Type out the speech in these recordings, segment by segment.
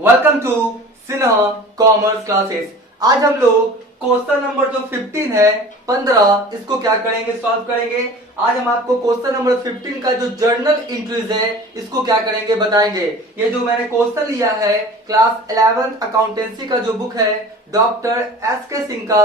Welcome to Sinha commerce classes. आज हम लोग क्वेश्चन नंबर जो 15 है 15 इसको क्या करेंगे, सॉल्व करेंगे। आज हम आपको क्वेश्चन नंबर 15 का जो जर्नल एंट्रीज है इसको क्या करेंगे बताएंगे। ये जो मैंने क्वेश्चन लिया है क्लास 11th अकाउंटेंसी का जो बुक है डॉक्टर एस के सिंह का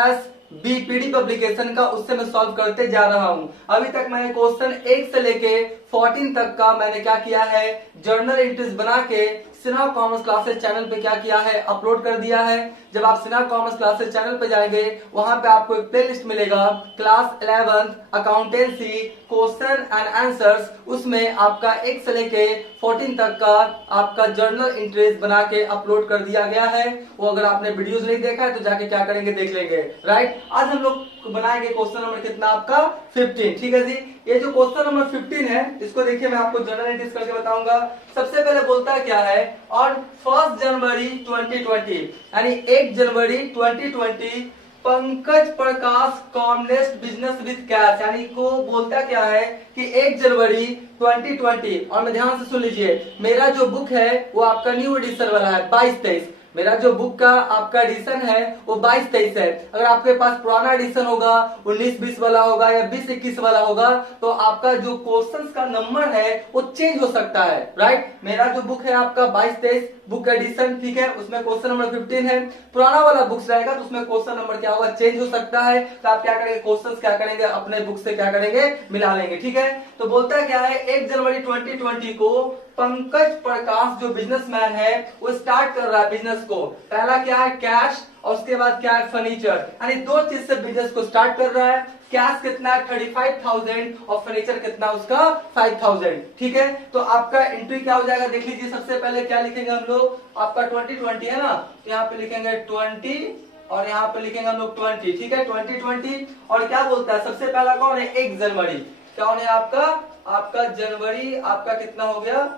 एस बीपीडी पब्लिकेशन का, उससे मैं सॉल्व करते जा रहा हूं। अभी तक मैंने क्वेश्चन 1 से लेके 14 तक का मैंने क्या किया है, जर्नल एंट्रीज बना के सिन्हा कॉमर्स क्लासेस चैनल पे क्या किया है, अपलोड कर दिया है। जब आप सिन्हा कॉमर्स क्लासेस चैनल पे जाएंगे वहां पे आपको एक प्लेलिस्ट मिलेगा class 11th accountancy question and answers, उसमें आपका 1 से लेके 14 तक का आपका जर्नल एंट्रीज बना के अपलोड कर दिया गया है। वो अगर आपने वीडियोस नहीं देखा है तो जाके क्या करेंगे देख लेंगे। राइट, आज हम लोग बनाएंगे क्वेश्चन नंबर कितना आपका 15। ठीक है जी, ये जो क्वेश्चन नंबर 15 है इसको देखिए मैं आपको जर्नल एंट्रीज करके बताऊंगा। सबसे पहले बोलता है क्या है, और 1 जनवरी 2020 यानी 1 जनवरी 2020 पंकज प्रकाश कॉमनेस्ट बिजनेस विद कैश, यानी को बोलता क्या है कि 1 जनवरी 2020। और मैं ध्यान से सुन लीजिए, मेरा जो बुक है वो आपका न्यू एडिशन वाला है 22-23। मेरा जो बुक का आपका एडिशन है वो 22-23 है। अगर आपके पास पुराना एडिशन होगा 19-20 वाला होगा या 20-21 वाला होगा तो आपका जो क्वेश्चंस का नंबर है वो चेंज हो सकता है। राइट, मेरा जो बुक है आपका 22-23 बुक एडिशन, ठीक है, उसमें क्वेश्चन नंबर 15 है। पुराना वाला बुक्स रहेगा तो उसमें क्वेश्चन नंबर क्या होगा, चेंज हो सकता है। तो आप क्या करेंगे, क्वेश्चंस क्या करेंगे अपने बुक से क्या करेंगे, मिला लेंगे। ठीक है, तो बोलता है क्या है, 1 जनवरी 2020 को पंकज प्रकाश जो बिजनेसमैन है वो स्टार्ट कर रहा है बिजनेस को। पहला क्या है, कैश, और उसके बाद क्या है, फर्नीचर, यानी 2 चीज से बिजनेस को स्टार्ट कर रहा है। कैश कितना है 35,000 और फर्नीचर कितना उसका 5,000। ठीक है, तो आपका एंट्री क्या हो जाएगा देख लीजिए। सबसे पहले क्या लिखेंगे हम लोग, आपका 2020 है ना, तो यहाँ पे लिखेंगे 20 और यहाँ पे लिखेंगे हम लोग 20। ठीक है, 2020। और क्या बोलता है, सबसे पहला कौन है, 1 जनवरी। कौन है आपका जनवरी, आपका कितना हो गया,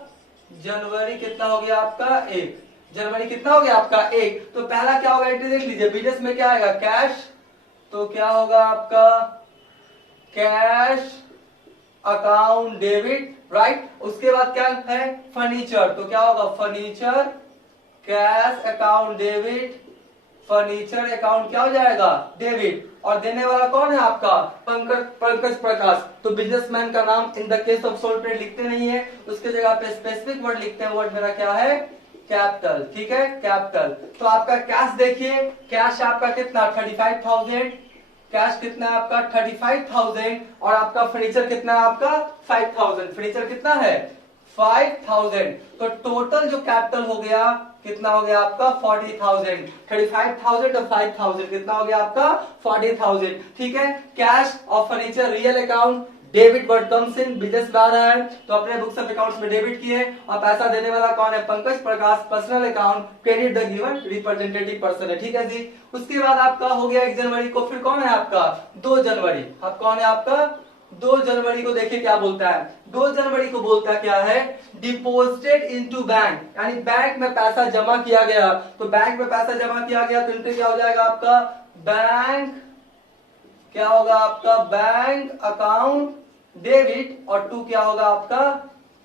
जनवरी कितना हो गया आपका 1, जनवरी कितना हो गया आपका 1। तो पहला क्या होगा एंट्री देख लीजिए, बिजनेस में क्या आएगा, कैश, तो क्या होगा आपका कैश अकाउंट डेबिट। राइट, उसके बाद क्या है, फर्नीचर, तो क्या होगा furniture cash account debit, furniture account क्या हो जाएगा, डेबिट। और देने वाला कौन है आपका, पंकज प्रकाश। तो बिजनेसमैन का नाम in the case of sole trade लिखते नहीं है, उसके जगह पे स्पेसिफिक वर्ड लिखते हैं। वर्ड मेरा क्या है, कैपिटल। ठीक है, कैपिटल। तो आपका कैश देखिए, कैश आपका कितना 35,000, कैश कितना है आपका 35,000, और आपका फर्नीचर कितना है आपका 5,000। फर्नीचर कितना है 5,000। तो टोटल जो कैपिटल हो गया कितना हो गया आपका 40,000। 35,000 और 5,000 कितना हो गया आपका 40,000। ठीक है, कैश और furniture real account, debit word comes in, business में आ रहा है तो अपने बुक्स ऑफ अकाउंट्स में डेबिट किए। और पैसा देने वाला कौन है, Pankaj Prakash, personal account, credit the given representative person है। ठीक है जी, उसके बाद आपका हो गया 1 जनवरी को, फिर कौन है आपका 2 जनवरी। अब कौन है आपका 2 जनवरी को, देखिए क्या बोलता है, 2 जनवरी को बोलता क्या है, डिपोजिटेड इनटू बैंक, यानी बैंक में पैसा जमा किया गया। तो बैंक में पैसा जमा किया गया तो एंट्री क्या हो जाएगा आपका, बैंक क्या होगा आपका, बैंक अकाउंट डेबिट, और 2 क्या होगा आपका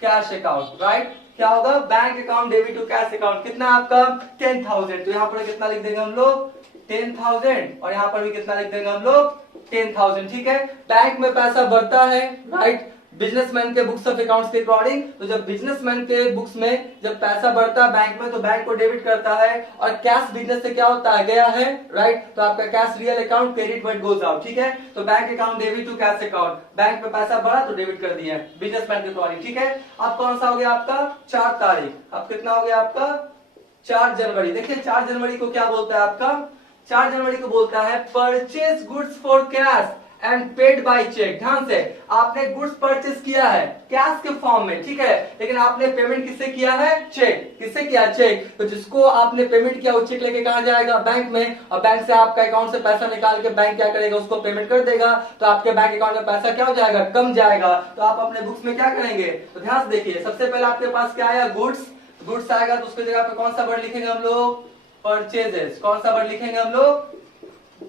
कैश अकाउंट। राइट, क्या होगा bank account debit to cash account, कितना आपका 10,000। तो यहाँ पर कितना लिख देंगे हम लोग 10,000, और यहाँ पर भी कितना लिख देंगे हम लोग 10,000। ठीक है, बैंक में पैसा बढ़ता है। राइट, बिजनेसमैन के बुक्स ऑफ अकाउंट्स के अकॉर्डिंग, तो जब बिजनेसमैन के बुक्स में जब पैसा बढ़ता है बैंक में तो बैंक को डेबिट करता है, और कैश बिजनेस से क्या होता है गया है। राइट, तो आपका cash real account, credit what goes out. ठीक है, तो bank account debit to cash account, बैंक में पैसा बढ़ा तो डेबिट कर दिया बिजनेसमैन के अकॉर्डिंग। ठीक है, अब कौन सा हो गया आपका 4 तारीख, अब कितना हो गया आपका 4 जनवरी। देखिए 4 जनवरी को क्या बोलता है आपका, 4 जनवरी को बोलता है purchase goods for cash and paid by cheque. ध्यान से, आपने गुड्स परचेज किया है कैश के फॉर्म में, ठीक है, लेकिन आपने पेमेंट किससे किया है, चेक। किससे किया, चेक। तो जिसको आपने पेमेंट किया वो चेक लेके कहां जाएगा, बैंक में, और बैंक से आपका अकाउंट से पैसा निकाल के बैंक क्या करेगा, उसको पेमेंट कर देगा। तो आपके बैंक अकाउंट में पैसा क्या हो जाएगा, कम जाएगा। तो आप अपने बुक्स में क्या करेंगे, तो ध्यान से देखिए, सबसे पहले आपके पास क्या आया, गुड्स। गुड्स आएगा तो उसकी जगह पे कौन सा वर्ड लिखेंगे हम लोग, परचेजेस। कौन सा वर्ड लिखेंगे हम लोग,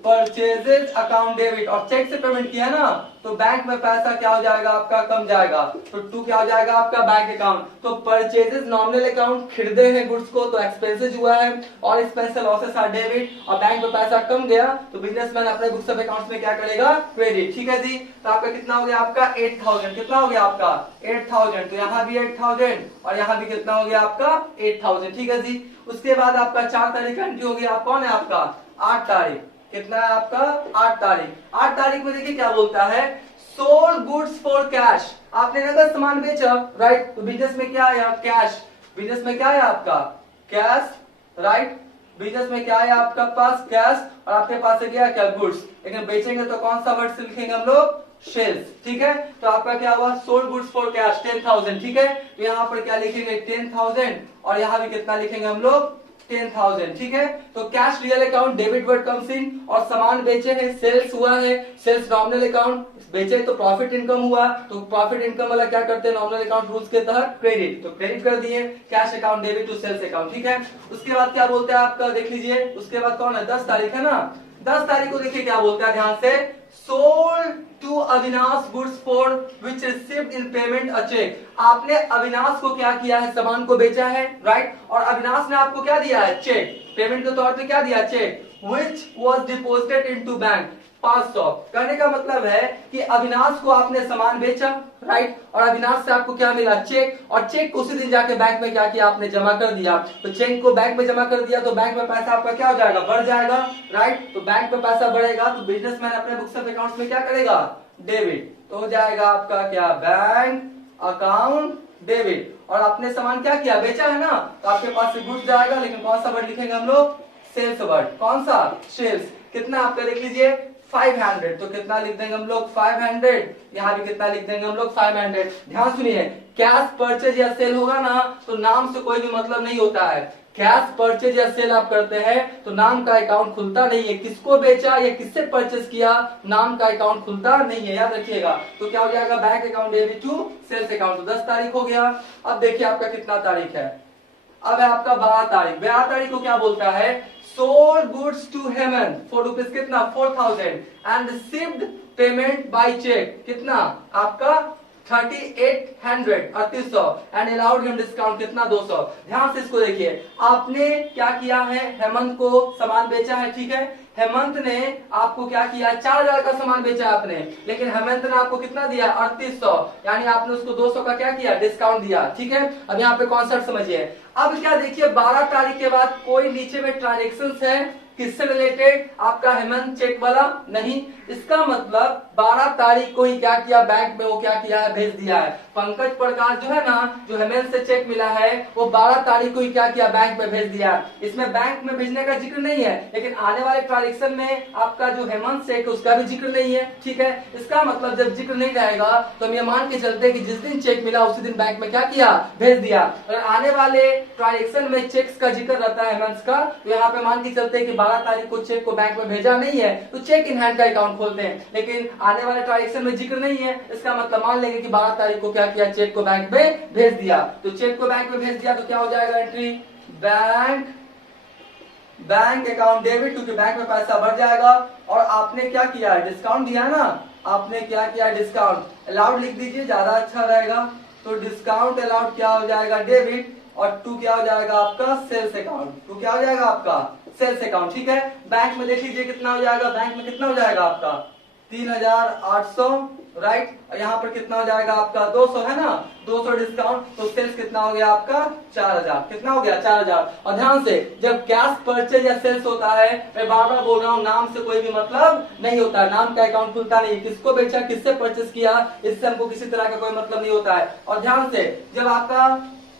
परचेजेस अकाउंट डेबिट, और चेक से पेमेंट किया ना तो बैंक में पैसा क्या हो जाएगा आपका, कम जाएगा, तो टू क्या हो जाएगा आपका बैंक अकाउंट। तो परचेजेस नॉमिनल अकाउंट, खरीदे हैं गुड्स को तो एक्सपेंसेस हुआ है, और एक्सपेंस लॉसेस आर डेबिट, और बैंक में पैसा कम गया तो बिजनेसमैन अपने बुक्स ऑफ अकाउंट्स में क्या करेगा, क्रेडिट। ठीक है जी, तो आपका कितना हो गया आपका 8000, कितना हो गया आपका 8000, तो यहाँ भी 8000 और यहाँ भी कितना हो गया आपका 8000। ठीक है जी, उसके बाद आपका 4 तारीख का एंट्री हो गया, आप कौन है आपका 8 तारीख, कितना है आपका 8 तारीख। 8 तारीख में देखिए क्या बोलता है, सोल्ड गुड्स फॉर कैश, आपने नगद सामान बेचा, राइट, तो बिजनेस में क्या आया कैश, बिजनेस में क्या है आपका कैश, राइट, बिजनेस में क्या है आपका पास कैश, और आपके पास है क्या गुड्स, लेकिन बेचेंगे तो कौन सा वर्ड से लिखेंगे हम लोग, सेल्स। ठीक है, तो आपका क्या हुआ सोल्ड गुड्स फॉर कैश 10,000। ठीक है, तो यहाँ पर क्या लिखेंगे 10,000, और यहाँ भी कितना लिखेंगे हम लोग 10,000। ठीक है, तो cash real account debit word comes इन, और सामान बेचे हैं सेल्स हुआ है, सेल्स नॉमिनल अकाउंट, बेचे तो प्रॉफिट इनकम हुआ, तो प्रॉफिट इनकम वाला क्या करते हैं नॉमिनल अकाउंट रूल्स के तहत क्रेडिट, तो क्रेडिट कर दिए cash account debit to sales account. ठीक है, उसके बाद क्या बोलते हैं आपका देख लीजिए, उसके बाद कौन है 10 तारीख है ना, 10 तारीख को देखिए क्या बोलता है ध्यान से, sold to Avinash goods for which received in payment a cheque, आपने अविनाश को क्या किया है सामान को बेचा है, राइट, और अविनाश ने आपको क्या दिया है चेक, पेमेंट के तौर पे क्या दिया cheque, which was deposited into bank 500। कहने का मतलब है कि अविनाश को आपने सामान बेचा, राइट, और अविनाश से आपको क्या मिला चेक, और चेक को उसी दिन जाके बैंक में क्या किया आपने जमा कर दिया, तो चेक को बैंक में जमा कर दिया तो बैंक में पैसा आपका क्या हो जाएगा बढ़ जाएगा, राइट, तो बैंक में पैसा बढ़ेगा तो बिजनेसमैन अपने बुक्स ऑफ अकाउंट्स में क्या करेगा डेबिट, तो हो जाएगा आपका क्या बैंक अकाउंट डेबिट, और आपने सामान क्या किया बेचा है ना, तो आपके पास से गुड्स जाएगा, लेकिन कौन सा वर्ड लिखेंगे हम लोग सेल्स वर्ड, कौन सा सेल्स, कितना आपका देख लीजिए 500, तो कितना लिख देंगे हम लोग 500, यहाँ भी कितना लिख देंगे हम लोग 500। ध्यान सुनिए, कैश परचेज या सेल होगा ना तो नाम से कोई भी मतलब नहीं होता है, कैश परचेज या सेल आप करते हैं तो नाम का अकाउंट खुलता नहीं है, किसको बेचा या किससे परचेज किया नाम का अकाउंट खुलता नहीं है, याद रखिएगा। तो क्या हो जाएगा bank account debit to sales account, तो 10 तारीख हो गया। अब देखिए आपका कितना तारीख है, अब है आपका 12 तारीख। 12 तारीख को क्या बोलता है, sold goods to Hemant for rupees कितना 4000 and received payment by cheque कितना आपका 3800 एंड अलाउड हिम डिस्काउंट कितना 200। ध्यान से इसको देखिए, आपने क्या किया है हेमंत को सामान बेचा है, ठीक है, हेमंत ने आपको क्या किया 4000 का सामान बेचा आपने, लेकिन हेमंत ने आपको कितना दिया 3800, यानी आपने उसको 200 का क्या किया डिस्काउंट दिया। ठीक है, अब यहाँ पे कॉन्सेप्ट समझिए। अब क्या देखिए 12 तारीख के बाद कोई नीचे में ट्रांजेक्शन है किससे रिलेटेड, आपका हेमंत चेक वाला नहीं, इसका मतलब 12 तारीख को ही क्या किया बैंक में वो क्या किया है भेज दिया है। पंकज प्रकाश जो है ना, जो हेमंत से चेक मिला है वो 12 तारीख को ही क्या किया बैंक में भेज दिया। इसमें बैंक में भेजने का जिक्र नहीं है, लेकिन आने वाले ट्रांजेक्शन में आपका जो हेमंत चेक है उसका भी जिक्र नहीं है। ठीक है, इसका मतलब जब जिक्र नहीं रहेगा तो हम ये मान के चलते हैं कि जिस दिन चेक मिला उसी दिन बैंक में क्या किया भेज दिया। अगर आने वाले ट्रांजेक्शन में चेक्स का जिक्र रहता है हेमंत का, तो यहाँ पे मान के चलते हैं कि 12 तारीख को चेक को बैंक में भेजा नहीं है तो चेक इन हैंड का अकाउंट खोलते हैं, लेकिन आने वाले ट्रांजेक्शन में जिक्र नहीं है, इसका मतलब मान लेंगे कि 12 तारीख को क्या किया चेक को बैंक में भेज दिया। तो चेक को बैंक में भेज दिया तो क्या हो जाएगा एंट्री बैंक अकाउंट डेबिट, क्योंकि बैंक में पैसा बढ़ जाएगा। और आपने क्या किया डिस्काउंट दिया ना, आपने क्या किया डिस्काउंट अलाउड लिख दीजिए ज्यादा अच्छा रहेगा, तो डिस्काउंट अलाउड क्या हो जाएगा डेबिट, और टू क्या हो जाएगा आपका सेल्स अकाउंट, टू क्या हो जाएगा आपका सेल्स अकाउंट। ठीक है, बैंक में देख लीजिए कितना हो जाएगा, बैंक में कितना हो जाएगा आपका 3800, राइट, और यहाँ पर कितना हो जाएगा आपका 200 है ना, 200 डिस्काउंट, तो सेल्स कितना हो गया आपका 4000, कितना हो गया 4000। और ध्यान से जब कैश परचेज या सेल्स होता है, मैं बार बार बोल रहा हूँ नाम से कोई भी मतलब नहीं होता है, नाम का अकाउंट खुलता नहीं, किसको बेचा किससे परचेज किया इससे हमको किसी तरह का कोई मतलब नहीं होता है। और ध्यान से जब आपका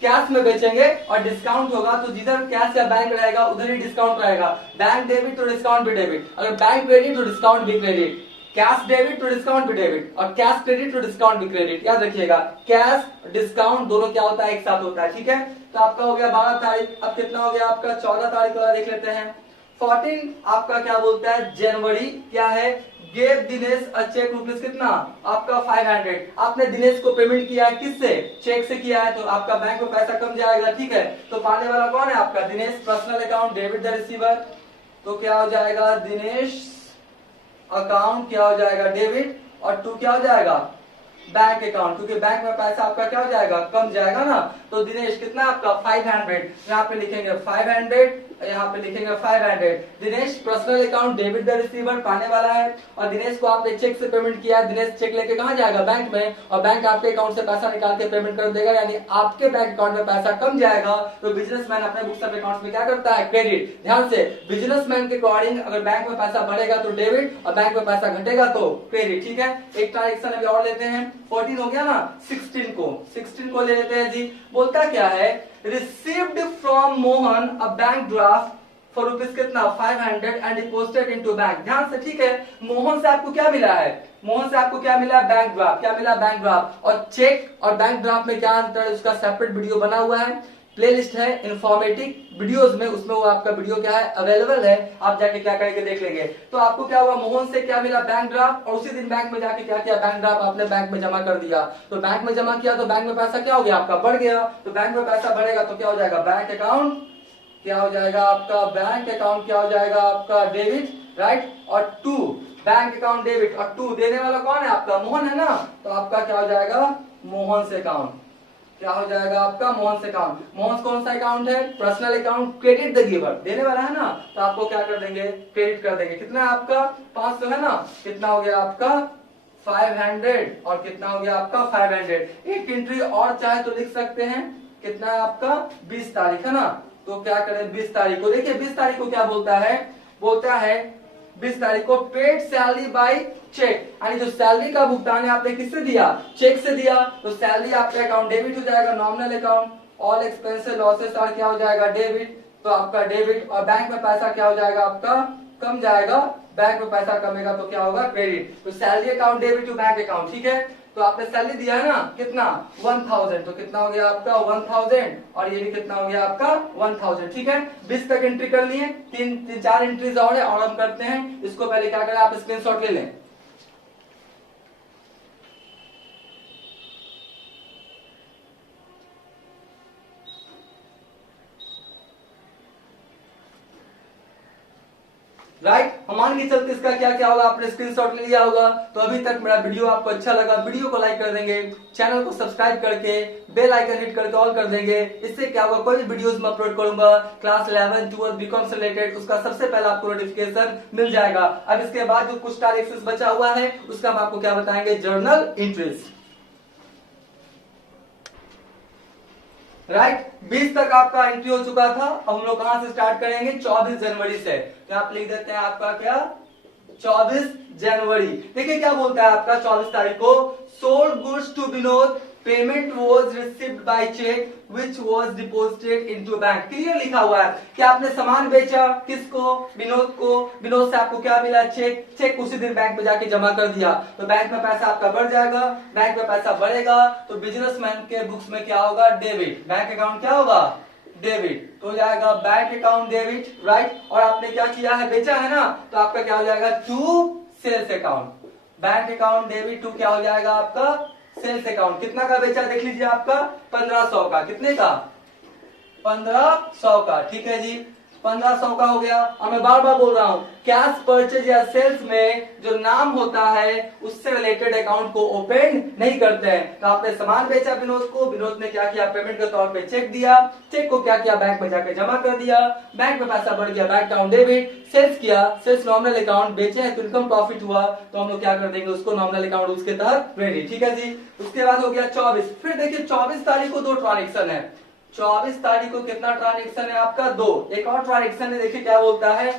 कैश में बेचेंगे और डिस्काउंट होगा तो जिधर कैश या बैंक रहेगा उधर ही डिस्काउंट रहेगा, बैंक डेबिट तो डिस्काउंट भी डेबिट, अगर बैंक क्रेडिट तो डिस्काउंट भी क्रेडिट, कैश डेबिट तो डिस्काउंट भी डेबिट, और कैश क्रेडिट तो डिस्काउंट भी क्रेडिट। याद रखिएगा कैश डिस्काउंट दोनों क्या होता है एक साथ होता है। ठीक है, तो आपका हो गया 12 तारीख। अब कितना हो गया आपका 14 तारीख वाला देख लेते हैं। 14 आपका क्या बोलता है जनवरी, क्या है गेव दिनेश अ चेक रुपीज कितना आपका 500, आपने दिनेश को पेमेंट किया है किससे चेक से किया है, तो आपका बैंक में पैसा कम जाएगा। ठीक है, तो पाने वाला कौन है आपका Dinesh, personal account debit the receiver, तो क्या हो जाएगा दिनेश अकाउंट क्या हो जाएगा डेबिट, और टू क्या हो जाएगा बैंक अकाउंट, क्योंकि बैंक में पैसा आपका क्या हो जाएगा कम जाएगा ना। तो दिनेश कितना आपका 500, यहाँ पे लिखेंगे 500, यहाँ पे लिखेंगे 500। Dinesh personal account debit the receiver पाने वाला है, और दिनेश को आपने चेक से पेमेंट किया, दिनेश चेक लेके कहाँ जाएगा बैंक में, और बैंक आपके अकाउंट से पैसा निकाल के पेमेंट कर देगा, यानी आपके बैंक अकाउंट में पैसा कम जाएगा। तो बिजनेसमैन अपने बुक्स ऑफ अकाउंट्स में क्या करता है क्रेडिट। ध्यान से, बिजनेसमैन के अकॉर्डिंग अगर बैंक में पैसा बढ़ेगा तो डेबिट, और बैंक में पैसा घटेगा तो क्रेडिट। ठीक है, एक ट्रांजेक्शन अभी और लेते हैं, 14 हो गया ना, 16 को ले लेते हैं जी। बोलता क्या है, received from Mohan a bank draft for rupees कितना 500 एंड डिपोजिटेड इनटू बैंक। ध्यान से, ठीक है, मोहन से आपको क्या मिला है, मोहन से आपको क्या मिला बैंक ड्राफ्ट, क्या मिला बैंक ड्राफ्ट। और चेक और बैंक ड्राफ्ट में क्या अंतर है, उसका सेपरेट वीडियो बना हुआ है, प्लेलिस्ट है इन्फॉर्मेटिव वीडियोस में, उसमें वो आपका वीडियो क्या है अवेलेबल है, आप जाके क्या करेंगे देख लेंगे। तो आपको क्या हुआ, मोहन से क्या मिला बैंक ड्राफ्ट, और उसी दिन बैंक में जाके क्या किया, बैंक ड्राफ्ट आपने बैंक में जमा कर दिया। तो बैंक में जमा किया तो बैंक में पैसा क्या हो गया आपका बढ़ गया, तो बैंक में पैसा बढ़ेगा तो क्या हो जाएगा बैंक अकाउंट क्या हो जाएगा आपका, बैंक अकाउंट क्या हो जाएगा आपका डेबिट, राइट। और टू बैंक अकाउंट डेबिट, और टू देने वाला कौन है आपका मोहन है ना, तो आपका क्या हो जाएगा मोहन से अकाउंट, क्या हो जाएगा आपका मोहन से अकाउंट। मोहन कौन सा अकाउंट है, personal account, credit the giver, देने वाला है ना, तो आपको क्या कर देंगे क्रेडिट कर देंगे। कितना है आपका 500 है ना, कितना हो गया आपका 500, और कितना हो गया आपका 500। एक एंट्री और चाहे तो लिख सकते हैं, कितना है आपका 20 तारीख है ना, तो क्या करें 20 तारीख को, देखिए 20 तारीख को क्या बोलता है, बोलता है 20 तारीख को पेड सैलरी बाय चेक, यानी जो सैलरी का भुगतान है आपने किससे दिया, चेक से दिया, तो सैलरी आपका अकाउंट डेबिट हो जाएगा, nominal account, all expenses losses और क्या हो जाएगा डेबिट, तो आपका डेबिट। और बैंक में पैसा क्या हो जाएगा आपका कम जाएगा, बैंक में पैसा कमेगा तो क्या होगा क्रेडिट। तो salary account debit to bank account, ठीक है। तो आपने सैलरी दिया है ना कितना 1000, तो कितना हो गया आपका 1000, और ये भी कितना हो गया आपका 1000, ठीक है। 20 तक एंट्री कर लिए, तीन चार एंट्रीज और है, और हम करते हैं इसको। पहले क्या करें, आप स्क्रीनशॉट ले लें। राइट, हम मान के चलते इसका क्या क्या होगा, आपने स्क्रीनशॉट ले लिया होगा। तो अभी तक मेरा वीडियो आपको अच्छा लगा, वीडियो को लाइक कर देंगे, चैनल को सब्सक्राइब करके बेल आइकन हिट करके ऑल कर देंगे। इससे क्या होगा, कोई भी वीडियोस मैं अपलोड करूंगा क्लास 11 12 बीकॉम से रिलेटेड, उसका सबसे पहले आपको नोटिफिकेशन मिल जाएगा। अब इसके बाद जो कुछ टारगेट बचा हुआ है उसका हम आपको क्या बताएंगे, जर्नल इंट्रीज। राइट, 20 तक आपका एंट्री हो चुका था। अब हम लोग कहां से स्टार्ट करेंगे, 24 जनवरी से। तो आप लिख देते हैं आपका क्या 24 जनवरी। देखिए क्या बोलता है आपका 24 तारीख को, sold goods to Vinod, payment was received by cheque which was deposited into bank. Clear लिखा हुआ है कि आपने सामान बेचा, किसको, विनोद को, विनोद से आपको क्या मिला चेक, चेक उसी दिन बैंक में जाके जमा कर दिया, तो बैंक में पैसा आपका बढ़ जाएगा। बैंक में पैसा बढ़ेगा तो बिजनेसमैन के बुक्स में क्या होगा डेबिट, बैंक अकाउंट क्या होगा डेबिट, तो हो जाएगा बैंक अकाउंट डेबिट, राइट। और आपने क्या किया है, बेचा है ना, तो आपका क्या हो जाएगा to sales account, bank account debit to क्या हो जाएगा आपका सेल्स अकाउंट। कितना का बेचा देख लीजिए, आपका 1500 का, कितने का 1500 का, ठीक है जी 1500 का हो गया। और मैं बार बार बोल रहा हूं, कैश परचेज या सेल्स में जो नाम होता है उससे रिलेटेड अकाउंट को ओपन नहीं करते हैं। तो आपने सामान बेचा विनोद को, विनोद ने क्या किया, पेमेंट के तौर पे चेक दिया, चेक को क्या किया बैंक में जाकर जमा कर दिया, बैंक में पैसा बढ़ गया, बैंक अकाउंट डेबिट। सेल्स किया, सेल्स नॉमिनल अकाउंट, बेचे हैं तो इनकम प्रॉफिट हुआ, तो हम लोग क्या कर देंगे उसको नॉमिनल अकाउंट उसके तहत क्रेडिट, ठीक है जी। उसके बाद हो गया 24। फिर देखिए 24 तारीख को दो ट्रांजेक्शन है, 24 तारीख को कितना ट्रांजेक्शन है आपका दो। एक और ट्रांजेक्शन है, देखिए क्या बोलता है,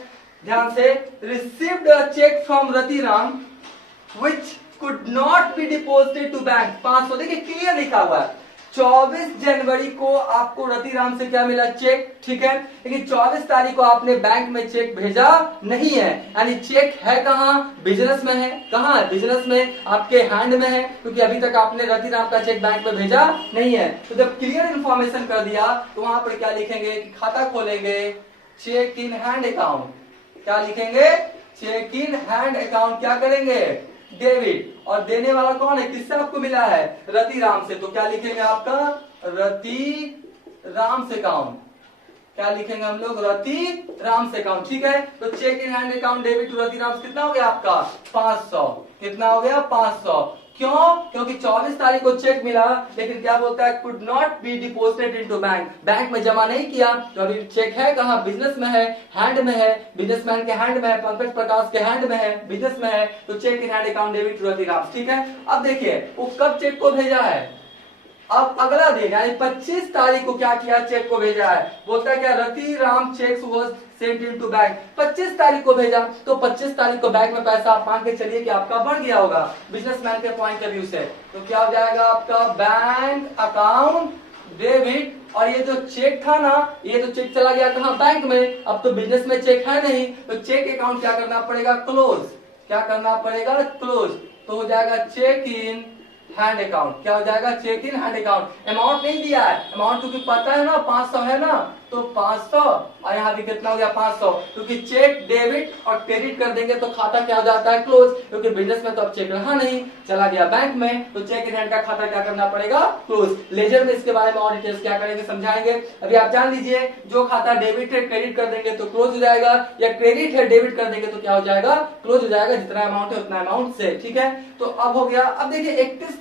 ध्यान से, received a cheque from Ratiram which could not be deposited to bank 500। देखिए क्लियर लिखा हुआ है 24 जनवरी को आपको रतिराम से क्या मिला चेक, ठीक है। लेकिन 24 तारीख को आपने बैंक में चेक भेजा नहीं है, यानी चेक है कहाँ, बिजनेस में है, कहाँ है बिजनेस में, आपके हैंड में है, क्योंकि अभी तक आपने रतिराम का चेक बैंक में भेजा नहीं है। तो जब क्लियर इन्फॉर्मेशन कर दिया तो वहां पर क्या लिखेंगे कि खाता खोलेंगे, चेक इन हैंड अकाउंट, क्या लिखेंगे चेक इन हैंड अकाउंट, क्या करेंगे डेबिट। और देने वाला कौन है, किससे आपको मिला है, रतिराम से, तो क्या लिखेंगे आपका रतिराम से अकाउंट, क्या लिखेंगे हम लोग, रति राम्स अकाउंट। ठीक है, तो cheque in hand account debit to Rati Ram's कितना हो गया आपका 500। कितना हो गया 500। क्यों? क्योंकि 24 तारीख को चेक मिला, लेकिन क्या बोलता है, could not B deposited into bank, bank में जमा नहीं किया। तो अभी चेक है कहाँ, बिजनेस में है, हैंड में है, बिजनेसमैन के हैंड में है, पंकज प्रकाश के हैंड में है, बिजनेस में है, तो cheque in hand account debit to Rati Ram's. ठीक है, अब देखिए वो कब चेक को भेजा है, अब अगला दिन यानी 25 तारीख को क्या किया, चेक को भेजा है। बोलता है क्या, Rati Ram cheques was sent into bank, 25 तारीख को भेजा, तो 25 तारीख को बैंक में पैसा आप मान के चलिए कि आपका बढ़ गया होगा बिजनेसमैन के पॉइंट ऑफ व्यू से। तो क्या हो जाएगा आपका बैंक अकाउंट डेबिट, और ये जो चेक था ना, ये तो चेक चला गया कहाँ, बैंक में। अब तो बिजनेस में चेक है नहीं, तो चेक अकाउंट क्या करना पड़ेगा, क्लोज। क्या करना पड़ेगा, क्लोज। तो हो जाएगा चेक इन हैंड अकाउंट। क्या हो जाएगा, cheque in hand account. Amount नहीं दिया है, अमाउंट क्योंकि पता है ना 500 है ना, तो 500 और यहाँ भी कितना हो गया 500, क्योंकि चेक डेबिट और क्रेडिट कर देंगे तो खाता क्या हो जाता है, क्लोज। क्योंकि बिजनेस में तो अब चेक रहा नहीं, चला गया बैंक में, तो चेक इन हैंड का खाता क्या करना पड़ेगा, क्लोज। लेजर में इसके बारे में और डिटेल्स क्या करेंगे समझाएंगे। अभी आप जान लीजिए, जो खाता डेबिट है क्रेडिट कर देंगे तो क्लोज हो जाएगा, या क्रेडिट है डेबिट कर देंगे तो क्या हो जाएगा, क्लोज हो जाएगा, जितना अमाउंट है उतना अमाउंट से। ठीक है, तो अब हो गया। अब देखिए 31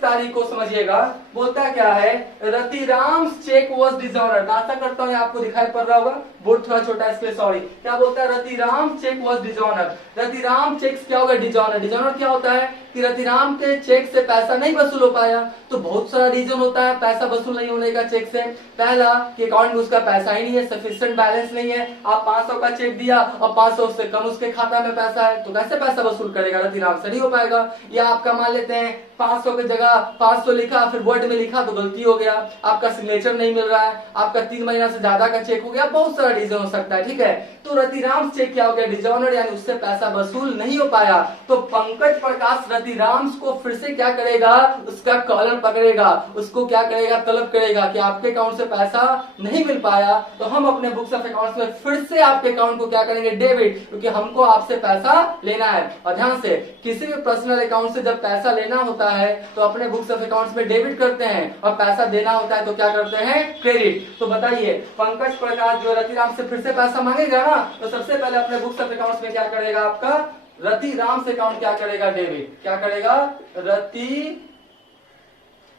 तारीख को समझिएगा, बोलता क्या है, रतिराम्स चेक वाज डिसऑनर्ड। आशा करता हूँ आपको दिखाई पड़ रहा होगा, बोर्ड थोड़ा छोटा है इसलिए सॉरी। क्या बोलता है, Ratiram's cheque was dishonoured. Ratiram cheques क्या होगा, डिसऑनर्ड। डिसऑनर्ड क्या होता है कि रतिराम के चेक से पैसा नहीं वसूल हो पाया। तो बहुत सारा रीजन होता है पैसा वसूल नहीं होने का चेक से। पहला कि अकाउंट में उसका पैसा ही नहीं है, सफिशिएंट बैलेंस नहीं है। आप 500 का चेक दिया और 500 से कम उसके खाता में पैसा है, तो कैसे पैसा वसूल करेगा, रतिराम से नहीं हो पाएगा। या आपका मान लेते हैं 500 की जगह 500 लिखा, फिर वर्ड में लिखा तो गलती हो गया, आपका सिग्नेचर नहीं मिल रहा है, आपका 3 महीना से ज्यादा का चेक हो गया, बहुत सारा रीजन हो सकता है। ठीक है, तो रतिराम चेक क्या हो गया, डिसऑनर्ड, यानी उससे पैसा वसूल नहीं हो पाया। तो पंकज प्रकाश रतिराम को फिर से क्या करेगा, उसका कॉलर पकड़ेगा, उसको क्या करेगा, तलब करेगा कि आपके अकाउंट से पैसा नहीं मिल पाया, तो हम अपने बुक्स ऑफ अकाउंट्स में फिर से आपके अकाउंट को क्या करेंगे, डेबिट, क्योंकि हमको आपसे पैसा लेना है। और ध्यान से, किसी भी पर्सनल अकाउंट से जब पैसा लेना होता है तो अपने बुक्स ऑफ अकाउंट्स में डेबिट करते हैं, और पैसा देना होता है तो क्या करते हैं, क्रेडिट। तो बताइए, पंकज प्रकाश जो रतिराम से फिर से पैसा मांगेगा ना, तो सबसे पहले अपने बुक्स ऑफ अकाउंट्स में क्या करेगा, आपका रतिराम से अकाउंट क्या करेगा, डेबिट। क्या करेगा, रति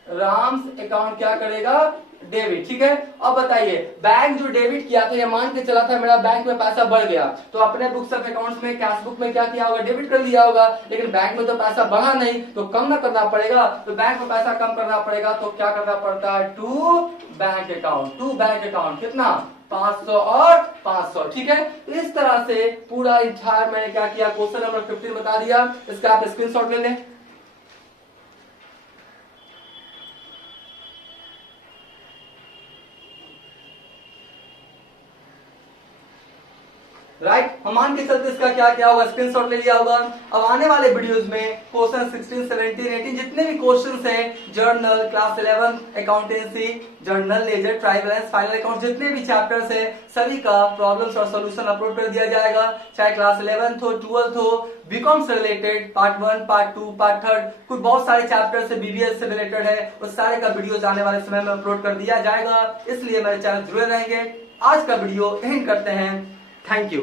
राम्स अकाउंट क्या करेगा, डेबिट। ठीक है, अब बताइए, बैंक जो डेबिट किया था, ये मान के चला था मेरा बैंक में पैसा बढ़ गया, तो अपने बुक्स ऑफ अकाउंट्स में कैश बुक में क्या किया होगा, डेबिट कर लिया होगा। लेकिन बैंक में तो पैसा बढ़ा नहीं, तो कम ना करना पड़ेगा, तो बैंक में पैसा कम करना पड़ेगा, तो क्या करना पड़ता है, टू बैंक अकाउंट। कितना, 500 और 500। ठीक है, इस तरह से पूरा इंटायर मैंने क्या किया, क्वेश्चन नंबर 15 बता दिया। इसका आप स्क्रीनशॉट ले लें। राइट, हम मान के चलते इसका क्या क्या होगा, स्क्रीनशॉट ले लिया होगा। अब आने वाले वीडियोस में क्वेश्चन 16, 17, 18 जितने भी क्वेश्चंस हैं, journal, class 11 accountancy, journal, ledger, trial balance, final account, जितने भी चैप्टर्स हैं सभी का प्रॉब्लम्स और सॉल्यूशन अपलोड कर दिया जाएगा। चाहे क्लास 11th हो, 12th हो, बीकॉम से रिलेटेड पार्ट 1, पार्ट 2, पार्ट 3, कुछ बहुत सारे चैप्टर्स है, बीबीएस से रिलेटेड है, उस सारे का वीडियो आने वाले समय में अपलोड कर दिया जाएगा। इसलिए मेरे चैनल जुड़े रहेंगे। आज का वीडियो एंड करते हैं। Thank you.